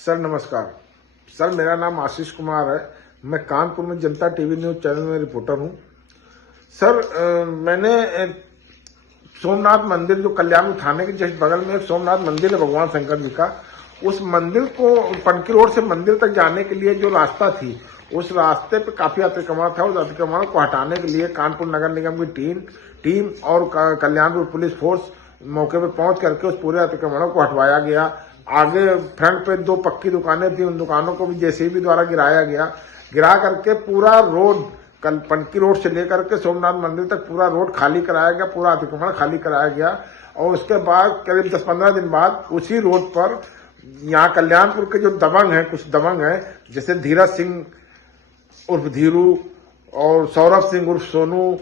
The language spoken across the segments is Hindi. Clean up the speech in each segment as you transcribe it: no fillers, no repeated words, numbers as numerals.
सर नमस्कार। सर मेरा नाम आशीष कुमार है। मैं कानपुर में जनता टीवी न्यूज चैनल में रिपोर्टर हूं। सर मैंने सोमनाथ मंदिर जो कल्याण थाने के जस्ट बगल में एक सोमनाथ मंदिर है भगवान शंकर जी का, उस मंदिर को पनकी रोड से मंदिर तक जाने के लिए जो रास्ता थी उस रास्ते पे काफी अतिक्रमण था। उस अतिक्रमण को हटाने के लिए कानपुर नगर निगम की टीम और कल्याणपुर पुलिस फोर्स मौके पे पहुंच करके उस पूरे अतिक्रमण को हटवाया गया। आगे फ्रंट पे 2 पक्की दुकानें थी, उन दुकानों को भी जेसीबी द्वारा गिराया गया। गिरा करके पूरा रोड पनकी रोड से लेकर के सोमनाथ मंदिर तक पूरा रोड खाली कराया गया, पूरा अतिक्रमण खाली कराया गया। और उसके बाद करीब 10-15 दिन बाद उसी रोड पर यहाँ कल्याणपुर के जो दबंग हैं, कुछ दबंग हैं, जैसे धीरज सिंह उर्फ धीरू और सौरभ सिंह उर्फ सोनू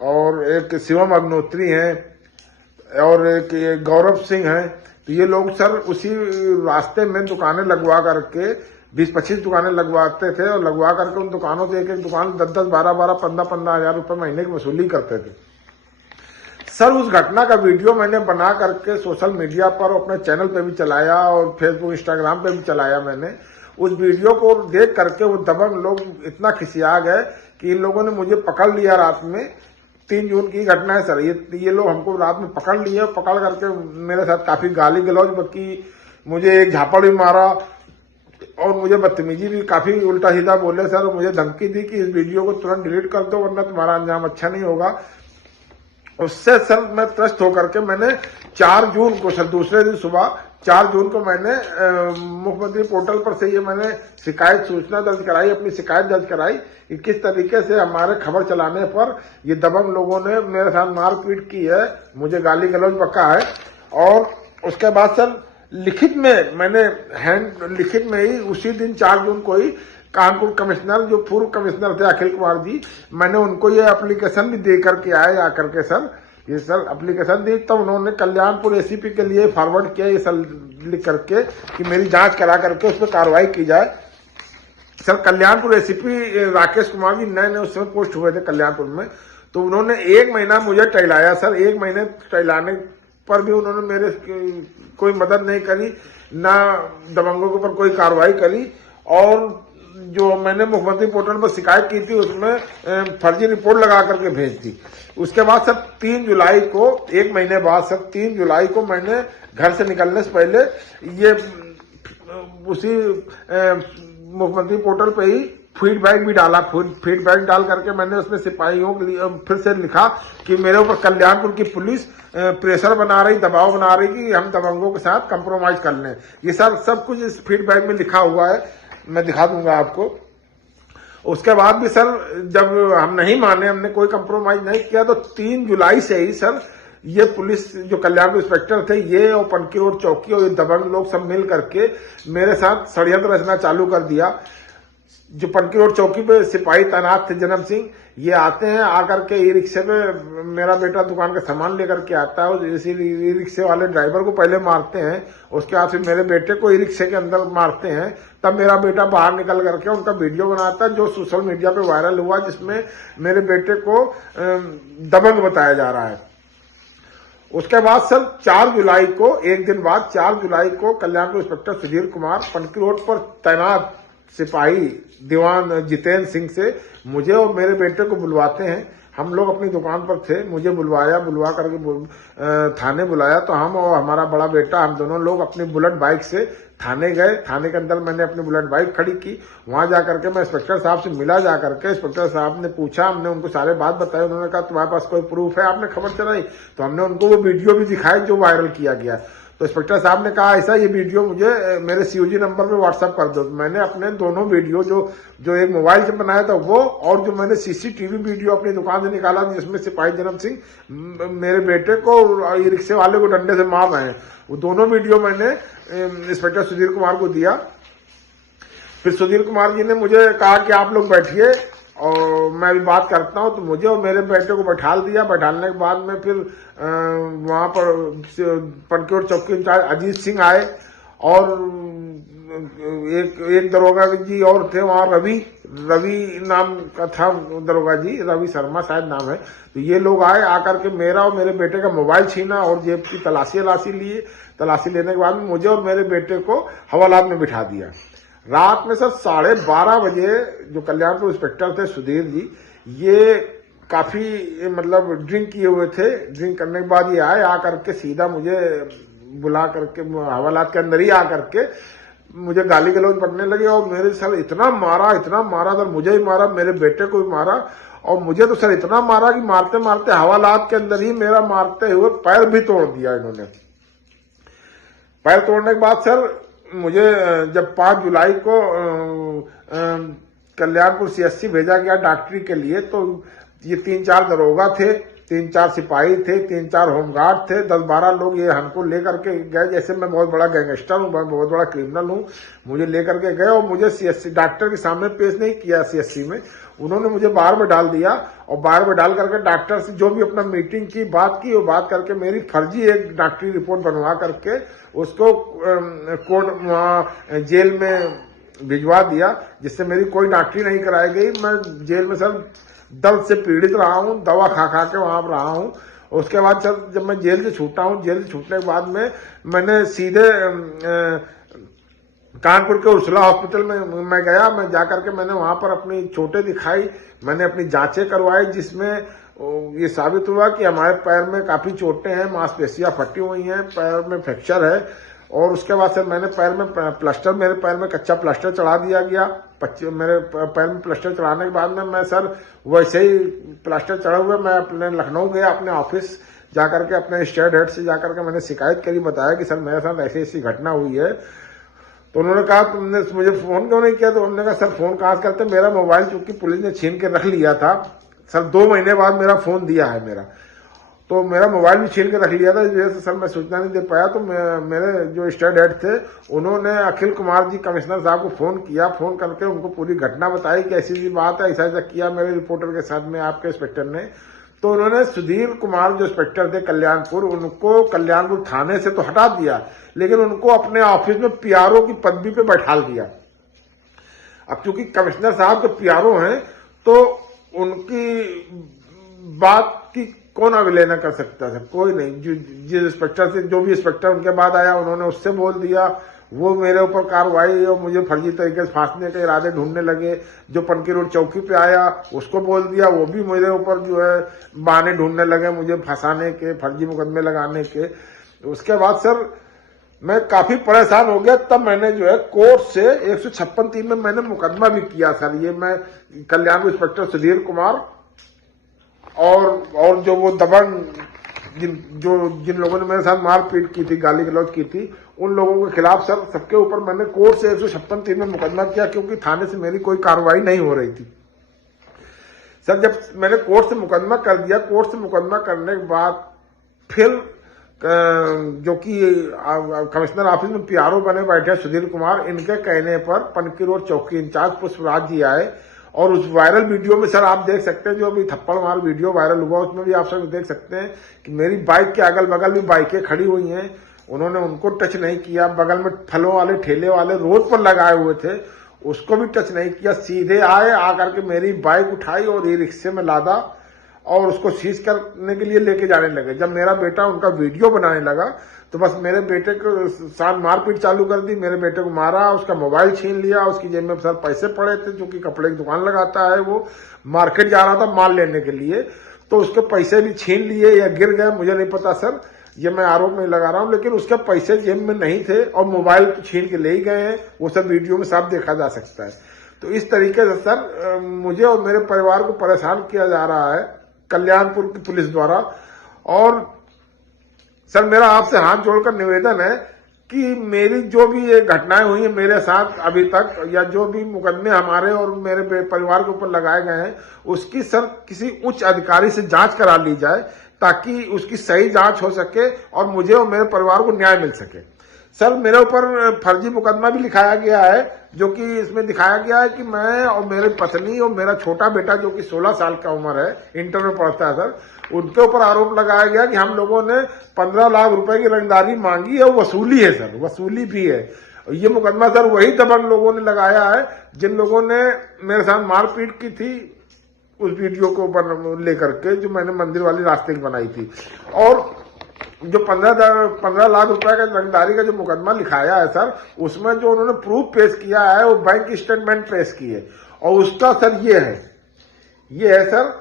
और एक शिवम अग्नोत्री हैं और एक गौरव सिंह हैं, तो ये लोग सर उसी रास्ते में दुकानें लगवा करके 20-25 दुकानें लगवाते थे और लगवा करके उन दुकानों से एक दुकान 10-10, 12-12, 15-15 हजार रुपए महीने की वसूली करते थे। सर उस घटना का वीडियो मैंने बना करके सोशल मीडिया पर अपने चैनल पे भी चलाया और फेसबुक इंस्टाग्राम पे भी चलाया। मैंने उस वीडियो को देख करके वो दबंग लोग इतना खिसिया गए कि इन लोगों ने मुझे पकड़ लिया। रात में 3 जून की घटना है सर। ये लोग हमको रात में पकड़ लिए, पकड़ करके मेरे साथ काफी गाली गलौज बकी, मुझे एक झापड़ भी मारा और मुझे बदतमीजी भी काफी उल्टा सीधा बोले सर। मुझे धमकी दी कि इस वीडियो को तुरंत डिलीट कर दो वरना तुम्हारा अंजाम अच्छा नहीं होगा। उससे सर मैं त्रस्त होकर के मैंने 4 जून को सर दूसरे दिन सुबह 4 जून को मैंने मुख्यमंत्री पोर्टल पर से ये मैंने सूचना दर्ज कराई, अपनी शिकायत दर्ज कराई कि किस तरीके से हमारे खबर चलाने पर ये दबंग लोगों ने मेरे साथ मारपीट की है, मुझे गाली गलौज बका है। और उसके बाद सर लिखित में ही उसी दिन 4 जून को ही कानपुर कमिश्नर जो पूर्व कमिश्नर थे अखिल कुमार जी, मैंने उनको ये एप्लीकेशन भी दे करके आए आकर के सर ये सर एप्लीकेशन दी, तब उन्होंने कल्याणपुर एसीपी के लिए फॉरवर्ड किया ये सर लिख करके कि मेरी जांच करा करके उस पर कार्रवाई की जाए। सर कल्याणपुर एसीपी राकेश कुमार जी नए उस समय पोस्ट हुए थे कल्याणपुर में, तो उन्होंने 1 महीना मुझे टहलाया सर। 1 महीने टहलाने पर भी उन्होंने मेरे कोई मदद नहीं करी, ना दबंगों के ऊपर कोई कार्रवाई करी। और जो मैंने मुख्यमंत्री पोर्टल पर शिकायत की थी उसमें फर्जी रिपोर्ट लगा करके भेज दी। उसके बाद सर 3 जुलाई को 1 महीने बाद सर 3 जुलाई को मैंने घर से निकलने से पहले ये उसी मुख्यमंत्री पोर्टल पे ही फीडबैक भी डाला। फीडबैक डाल करके मैंने उसमें सिपाहियों के लिए फिर से लिखा कि मेरे ऊपर कल्याणपुर की पुलिस प्रेशर बना रही, दबाव बना रही कि हम दबंगों के साथ कंप्रोमाइज कर लें। ये सर सब कुछ इस फीडबैक में लिखा हुआ है, मैं दिखा दूंगा आपको। उसके बाद भी सर जब हम नहीं माने, हमने कोई कंप्रोमाइज नहीं किया, तो 3 जुलाई से ही सर ये पुलिस जो कल्याणपुर इंस्पेक्टर थे ये और पनकी रोड चौकी और ये दबंग लोग सब मिल करके मेरे साथ षड्यंत्र रचना चालू कर दिया। जो पनकी रोड चौकी पे सिपाही तैनात थे जन्म सिंह, ये आते हैं आकर के ई रिक्शे पे मेरा बेटा दुकान का सामान लेकर के आता है, इसी ई रिक्शे वाले ड्राइवर को पहले मारते हैं, उसके बाद फिर मेरे बेटे को ई रिक्शे के अंदर मारते हैं। तब मेरा बेटा बाहर निकल करके उनका वीडियो बनाता है जो सोशल मीडिया पे वायरल हुआ, जिसमें मेरे बेटे को दबंग बताया जा रहा है। उसके बाद सर 4 जुलाई को, एक दिन बाद 4 जुलाई को कल्याणपुर इंस्पेक्टर सुधीर कुमार पनकी रोड पर तैनात सिपाही दीवान जितेंद्र सिंह से मुझे और मेरे बेटे को बुलवाते हैं। हम लोग अपनी दुकान पर थे, मुझे बुलवा करके थाने बुलाया, तो हम और हमारा बड़ा बेटा हम दोनों लोग अपनी बुलेट बाइक से थाने गए। थाने के अंदर मैंने अपनी बुलेट बाइक खड़ी की, वहां जाकर के मैं इंस्पेक्टर साहब से मिला। जाकर के इंस्पेक्टर साहब ने पूछा, हमने उनको सारे बात बताई। उन्होंने कहा तुम्हारे पास कोई प्रूफ है आपने खबर चलाई? तो हमने उनको वो वीडियो भी दिखाई जो वायरल किया गया। तो इंस्पेक्टर साहब ने कहा ऐसा ये वीडियो मुझे मेरे सीओजी नंबर पे व्हाट्सएप कर दो। मैंने अपने दोनों वीडियो जो एक मोबाइल से बनाया था वो और जो मैंने सीसीटीवी वीडियो अपनी दुकान से निकाला जिसमें सिपाही जन्म सिंह मेरे बेटे को ई रिक्शे वाले को डंडे से मार रहे हैं, वो दोनों वीडियो मैंने इंस्पेक्टर सुधीर कुमार को दिया। फिर सुधीर कुमार जी ने मुझे कहा कि आप लोग बैठिए और मैं अभी बात करता हूं, तो मुझे और मेरे बेटे को बैठाल दिया। बैठालने के बाद में फिर वहां पर पनकी रोड चौकी इंचार्ज अजीत सिंह आए और एक दरोगा जी और थे वहां, रवि नाम का था दरोगा जी, रवि शर्मा शायद नाम है। तो ये लोग आए, आकर के मेरा और मेरे बेटे का मोबाइल छीना और जेब की तलाशी लिए। तलाशी लेने के बाद में मुझे और मेरे बेटे को हवालात में बिठा दिया। रात में सर 12:30 बजे जो कल्याणपुर इंस्पेक्टर थे सुधीर जी, ये काफी मतलब ड्रिंक किए हुए थे। ड्रिंक करने के बाद ये आए, आकर के सीधा मुझे बुला करके हवालात के अंदर ही आकर के मुझे गाली गलौज पड़ने लगे और मेरे सर इतना मारा सर, मुझे ही मारा, मेरे बेटे को भी मारा। और मुझे तो सर इतना मारा कि मारते मारते हवालात के अंदर ही मेरा मारते हुए पैर भी तोड़ दिया इन्होंने। पैर तोड़ने के बाद सर मुझे जब 5 जुलाई को कल्याणपुर CSC भेजा गया डॉक्टरी के लिए, तो ये 3-4 दरोगा थे, 3-4 सिपाही थे, 3-4 होमगार्ड थे, 10-12 लोग ये हमको लेकर के गए। जैसे मैं बहुत बड़ा गैंगस्टर हूँ, बहुत बड़ा क्रिमिनल हूँ, मुझे लेकर के गए और मुझे CSC डॉक्टर के सामने पेश नहीं किया CSC में। उन्होंने मुझे बाहर में डाल दिया और बाहर में डाल करके डॉक्टर से जो भी अपना मीटिंग की बात की, वो बात करके मेरी फर्जी एक डॉक्टरी रिपोर्ट बनवा करके उसको कोर्ट वहां जेल में भिजवा दिया, जिससे मेरी कोई डॉक्टरी नहीं कराई गई। मैं जेल में सर दर्द से पीड़ित रहा हूँ, दवा खा खा के वहां पर रहा हूँ। उसके बाद सर जब मैं जेल से छूटा हूँ, जेल से छूटने के बाद में मैंने सीधे कानपुर के उर्सुला हॉस्पिटल में मैं गया। मैं जाकर के मैंने वहां पर अपनी चोटें दिखाई, मैंने अपनी जांचें करवाई, जिसमें ये साबित हुआ कि हमारे पैर में काफी चोटें हैं, मांसपेशियां फटी हुई हैं, पैर में फ्रैक्चर है। और उसके बाद सर मैंने पैर में प्लास्टर, मेरे पैर में कच्चा प्लास्टर चढ़ा दिया गया। मेरे पैर में प्लास्टर चढ़ाने के बाद में मैं सर वैसे ही प्लास्टर चढ़ा हुआ मैं अपने लखनऊ गया, अपने ऑफिस जाकर के अपने स्टेट हेड से जाकर के मैंने शिकायत करी, बताया कि सर मेरे साथ ऐसी ऐसी घटना हुई है। तो उन्होंने कहा तुमने मुझे फोन क्यों नहीं किया? तो उन्होंने कहा सर फोन कहां करते, मेरा मोबाइल चूंकि पुलिस ने छीन के रख लिया था सर, 2 महीने बाद मेरा फोन दिया है मेरा, तो मेरा मोबाइल भी छीन के रख लिया था, इस वजह से सर मैं सूचना नहीं दे पाया। तो मेरे जो स्टेट हेड थे उन्होंने अखिल कुमार जी कमिश्नर साहब को फोन किया, फोन करके उनको पूरी घटना बताई कि ऐसी ऐसी बात है, ऐसा ऐसा किया मेरे रिपोर्टर के साथ में आपके इंस्पेक्टर ने। तो उन्होंने सुधीर कुमार जो इंस्पेक्टर थे कल्याणपुर, उनको कल्याणपुर थाने से तो हटा दिया, लेकिन उनको अपने ऑफिस में PRO की पदवी पे बैठा दिया। अब चूंकि कमिश्नर साहब के PRO हैं तो उनकी बात की कौन अवहेलना कर सकता था? कोई नहीं। जिस इंस्पेक्टर से जो भी इंस्पेक्टर उनके बाद आया उन्होंने उससे बोल दिया, वो मेरे ऊपर कार्रवाई और मुझे फर्जी तरीके से फांसने के इरादे ढूंढने लगे। जो पनकी रोड चौकी पे आया उसको बोल दिया, वो भी मेरे ऊपर जो है बहाने ढूंढने लगे मुझे फंसाने के, फर्जी मुकदमे लगाने के। उसके बाद सर मैं काफी परेशान हो गया। तब मैंने जो है कोर्ट से 156(3) में मैंने मुकदमा भी किया सर। ये मैं कल्याणपुर इंस्पेक्टर सुधीर कुमार और जो वो दबंग जिन लोगों ने मेरे साथ मारपीट की थी, गाली गलौज की थी, उन लोगों के खिलाफ सर सबके ऊपर मैंने कोर्ट से 156(3) में मुकदमा किया, क्योंकि थाने से मेरी कोई कार्रवाई नहीं हो रही थी। सर जब मैंने कोर्ट से मुकदमा कर दिया, कोर्ट से मुकदमा करने के बाद फिर जो कि कमिश्नर ऑफिस में PRO बने बैठे सुधीर कुमार, इनके कहने पर पनकी रोड चौकी इंचार्ज पुष्पराज जी आए और उस वायरल वीडियो में सर आप देख सकते हैं, जो अभी थप्पड़ मार वीडियो वायरल हुआ उसमें भी आप सब देख सकते हैं कि मेरी बाइक के अगल बगल भी बाइकें खड़ी हुई हैं, उन्होंने उनको टच नहीं किया। बगल में फलों वाले ठेले वाले रोड पर लगाए हुए थे, उसको भी टच नहीं किया। सीधे आए, आकर के मेरी बाइक उठाई और ई रिक्शे में लादा और उसको सीज करने के लिए लेके जाने लगे। जब मेरा बेटा उनका वीडियो बनाने लगा तो बस मेरे बेटे को साथ मारपीट चालू कर दी, मेरे बेटे को मारा, उसका मोबाइल छीन लिया, उसकी जेब में सर पैसे पड़े थे, जो कि कपड़े की दुकान लगाता है, वो मार्केट जा रहा था माल लेने के लिए, तो उसके पैसे भी छीन लिए या गिर गए मुझे नहीं पता सर, ये मैं आरोप नहीं लगा रहा हूं, लेकिन उसके पैसे जेब में नहीं थे और मोबाइल छीन के ले ही गए हैं, वो सब वीडियो में साफ देखा जा सकता है। तो इस तरीके से सर मुझे और मेरे परिवार को परेशान किया जा रहा है कल्याणपुर की पुलिस द्वारा। और सर मेरा आपसे हाथ जोड़कर निवेदन है कि मेरी जो भी ये घटनाएं हुई हैं मेरे साथ अभी तक, या जो भी मुकदमे हमारे और मेरे परिवार के ऊपर लगाए गए हैं, उसकी सर किसी उच्च अधिकारी से जांच करा ली जाए, ताकि उसकी सही जांच हो सके और मुझे और मेरे परिवार को न्याय मिल सके। सर मेरे ऊपर फर्जी मुकदमा भी लिखाया गया है, जो कि इसमें दिखाया गया है कि मैं और मेरी पत्नी और मेरा छोटा बेटा जो कि 16 साल का उम्र है, इंटर में पढ़ता है सर, उनके ऊपर आरोप लगाया गया कि हम लोगों ने 15 लाख रुपए की रंगदारी मांगी है, वसूली है सर, वसूली भी है। ये मुकदमा सर वही दबंग लोगों ने लगाया है जिन लोगों ने मेरे साथ मारपीट की थी उस वीडियो को लेकर के, जो मैंने मंदिर वाली रास्ते की बनाई थी। और जो 15 लाख रुपए का रंगदारी का जो मुकदमा लिखाया है सर, उसमें जो उन्होंने प्रूफ पेश किया है वो बैंक स्टेटमेंट पेश किए, और उसका सर ये है सर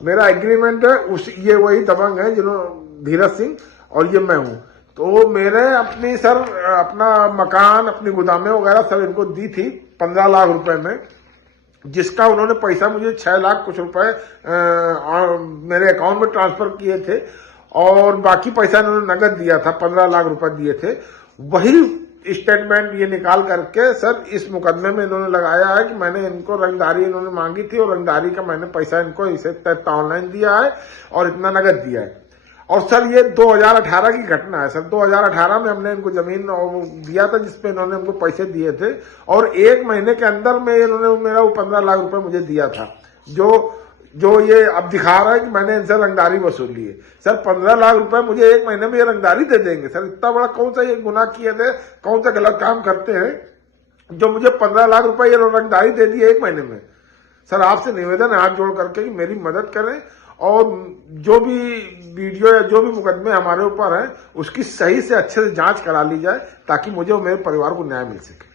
मेरा एग्रीमेंट है। ये वही दबंग है जिन्होंने धीरज सिंह, और ये मैं हूं। तो मेरे अपना मकान, अपनी गोदामें वगैरह सब इनको दी थी 15 लाख रुपए में, जिसका उन्होंने पैसा मुझे 6 लाख कुछ रुपए मेरे अकाउंट में ट्रांसफर किए थे, और बाकी पैसा इन्होंने नगद दिया था, 15 लाख रुपए दिए थे। वही स्टेटमेंट ये निकाल करके सर इस मुकदमे में इन्होंने लगाया है कि मैंने इनको रंगदारी इन्होंने मांगी थी और रंगदारी का मैंने पैसा इनको इसे ऑनलाइन दिया है और इतना नगद दिया है। और सर ये 2018 की घटना है सर। 2018 में हमने इनको जमीन दिया था जिसपे इन्होंने हमको पैसे दिए थे, और 1 महीने के अंदर में इन्होंने मेरा वो 15 लाख रुपए मुझे दिया था, जो ये अब दिखा रहा है कि मैंने इनसे रंगदारी वसूली है। सर 15 लाख रुपए मुझे 1 महीने में ये रंगदारी दे देंगे सर? इतना बड़ा कौन सा ये गुनाह किए थे, कौन सा गलत काम करते हैं जो मुझे 15 लाख रुपए ये रंगदारी दे दिए 1 महीने में? सर आपसे निवेदन है हाथ जोड़ करके कि मेरी मदद करें, और जो भी वीडियो या जो भी मुकदमे हमारे ऊपर है उसकी सही से अच्छे से जांच करा ली जाए, ताकि मुझे और मेरे परिवार को न्याय मिल सके।